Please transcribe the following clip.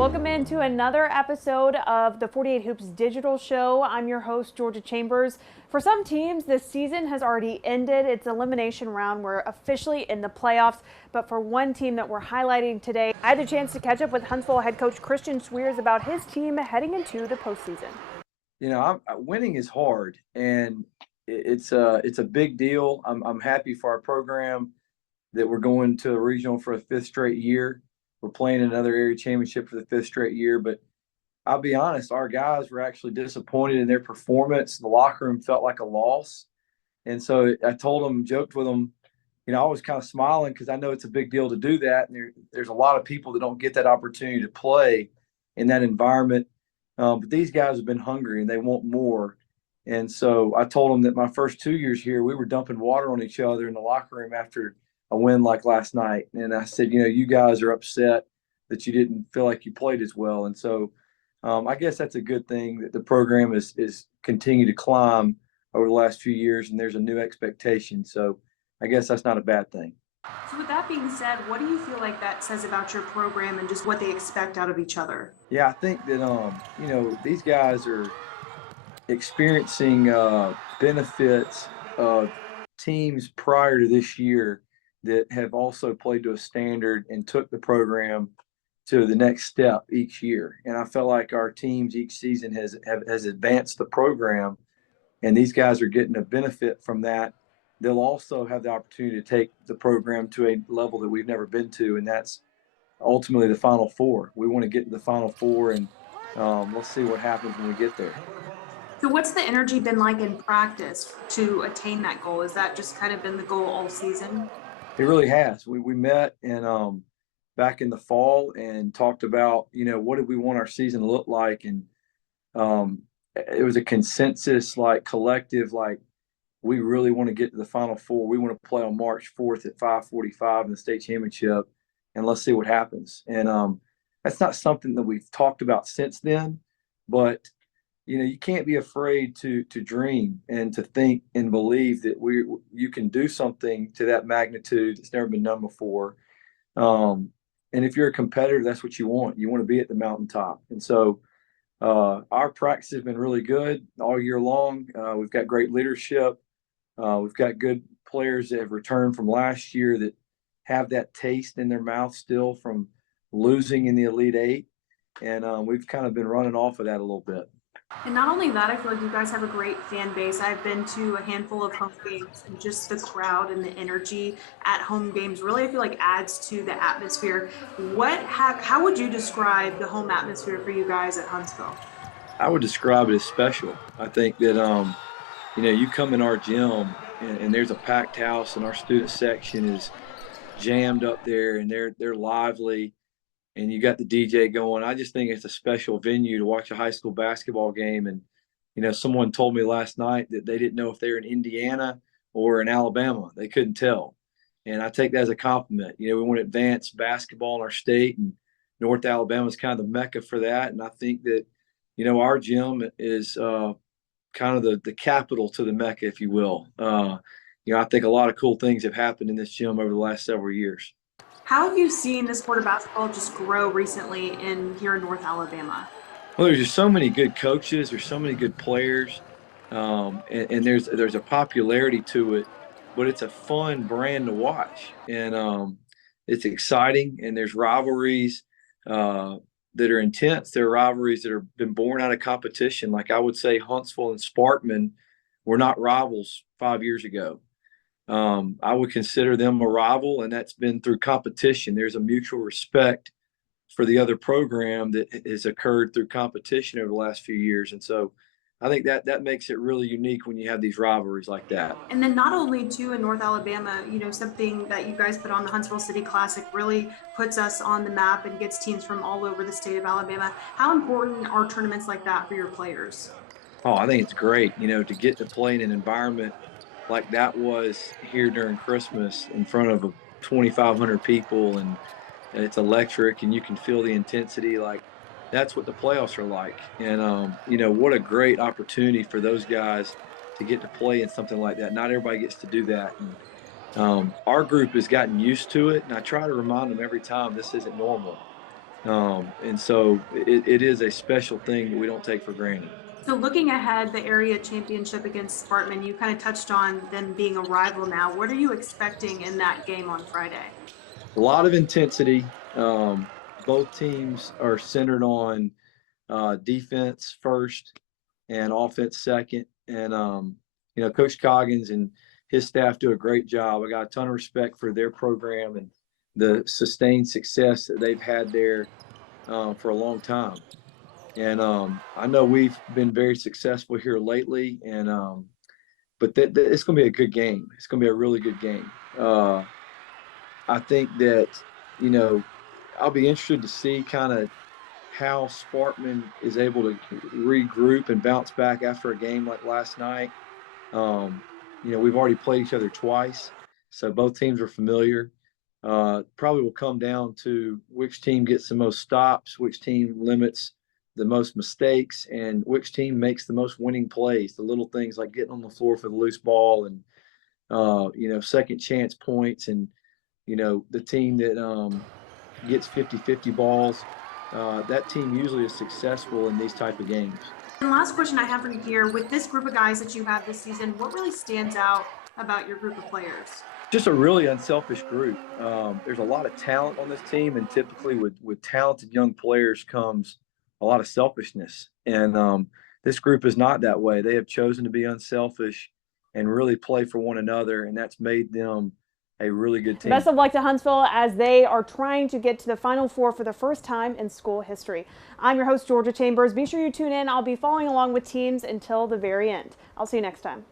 Welcome into another episode of the 48 Hoops digital show. I'm your host, Georgia Chambers. For some teams, this season has already ended. Its elimination round. We're officially in the playoffs. But for one team that we're highlighting today, I had the chance to catch up with Huntsville head coach Christian Sweers about his team heading into the postseason. You know, winning is hard, and it's a big deal. I'm happy for our program that we're going to a regional for the fifth straight year. We're playing another area championship for the fifth straight year. But I'll be honest, our guys were actually disappointed in their performance. The locker room felt like a loss. And so I told them, joked with them, you know, I was kind of smiling because I know it's a big deal to do that. And there's a lot of people that don't get that opportunity to play in that environment. But these guys have been hungry and they want more. And so I told them that my first 2 years here, we were dumping water on each other in the locker room after a win like last night. And I said, you know, you guys are upset that you didn't feel like you played as well. And so I guess that's a good thing that the program is continued to climb over the last few years, and there's a new expectation. So I guess that's not a bad thing. So with that being said, what do you feel like that says about your program and just what they expect out of each other? Yeah, I think that, you know, these guys are experiencing benefits of teams prior to this year that have also played to a standard and took the program to the next step each year. And I felt like our teams each season has advanced the program, and these guys are getting a benefit from that. They'll also have the opportunity to take the program to a level that we've never been to, and that's ultimately the Final Four. We want to get to the Final Four, and let's see what happens when we get there. So what's the energy been like in practice to attain that goal? Has that just kind of been the goal all season? It really has. We met and back in the fall and talked about, you know, what did we want our season to look like, and it was a consensus, like collective, like we really want to get to the Final Four. We want to play on March 4th at 5:45 in the state championship, and let's see what happens. And that's not something that we've talked about since then, but you know, you can't be afraid to dream and to think and believe that you can do something to that magnitude that's never been done before. And if you're a competitor, that's what you want. You want to be at the mountaintop. And so our practice has been really good all year long. We've got great leadership. We've got good players that have returned from last year that have that taste in their mouth still from losing in the Elite Eight. And we've kind of been running off of that a little bit. And not only that, I feel like you guys have a great fan base. I've been to a handful of home games, and just the crowd and the energy at home games really, I feel like, adds to the atmosphere. How would you describe the home atmosphere for you guys at Huntsville? I would describe it as special. I think that you know, you come in our gym and there's a packed house, and our student section is jammed up there, and they're lively, and you got the DJ going. I just think it's a special venue to watch a high school basketball game. And you know, someone told me last night that they didn't know if they were in Indiana or in Alabama. They couldn't tell, and I take that as a compliment. You know, we want to advance basketball in our state, and North Alabama is kind of the mecca for that. And I think that, you know, our gym is kind of the capital to the mecca, if you will. You know, I think a lot of cool things have happened in this gym over the last several years. How have you seen the sport of basketball just grow recently here in North Alabama? Well, there's just so many good coaches. There's so many good players, and there's a popularity to it, but it's a fun brand to watch, and it's exciting. And there's rivalries that are intense. There are rivalries that have been born out of competition. Like I would say, Huntsville and Sparkman were not rivals 5 years ago. I would consider them a rival, and that's been through competition. There's a mutual respect for the other program that has occurred through competition over the last few years. And so I think that makes it really unique when you have these rivalries like that. And then not only too in North Alabama, you know, something that you guys put on the Huntsville City Classic really puts us on the map and gets teams from all over the state of Alabama. How important are tournaments like that for your players? Oh, I think it's great, you know, to get to play in an environment like that was here during Christmas in front of 2,500 people, and it's electric, and you can feel the intensity. Like that's what the playoffs are like. And you know, what a great opportunity for those guys to get to play in something like that. Not everybody gets to do that. And our group has gotten used to it, and I try to remind them every time this isn't normal. And so it is a special thing that we don't take for granted. So looking ahead, the area championship against Spartan, you kind of touched on them being a rival now. What are you expecting in that game on Friday? A lot of intensity. Both teams are centered on defense first and offense second. And, Coach Coggins and his staff do a great job. I got a ton of respect for their program and the sustained success that they've had there for a long time. And I know we've been very successful here lately. And but it's going to be a good game. It's going to be a really good game. I think that you know I'll be interested to see kind of how Sparkman is able to regroup and bounce back after a game like last night. Um, we've already played each other twice, so both teams are familiar. Probably will come down to which team gets the most stops, which team limits the most mistakes, and which team makes the most winning plays. The little things like getting on the floor for the loose ball and second chance points, and the team that gets 50-50 balls. That team usually is successful in these type of games. And last question I have for you here, with this group of guys that you have this season, what really stands out about your group of players? Just a really unselfish group. There's a lot of talent on this team, and typically with talented young players comes a lot of selfishness. And this group is not that way. They have chosen to be unselfish and really play for one another, and that's made them a really good team. Best of luck to Huntsville as they are trying to get to the Final Four for the first time in school history. I'm your host, Georgia Chambers. Be sure you tune in. I'll be following along with teams until the very end. I'll see you next time.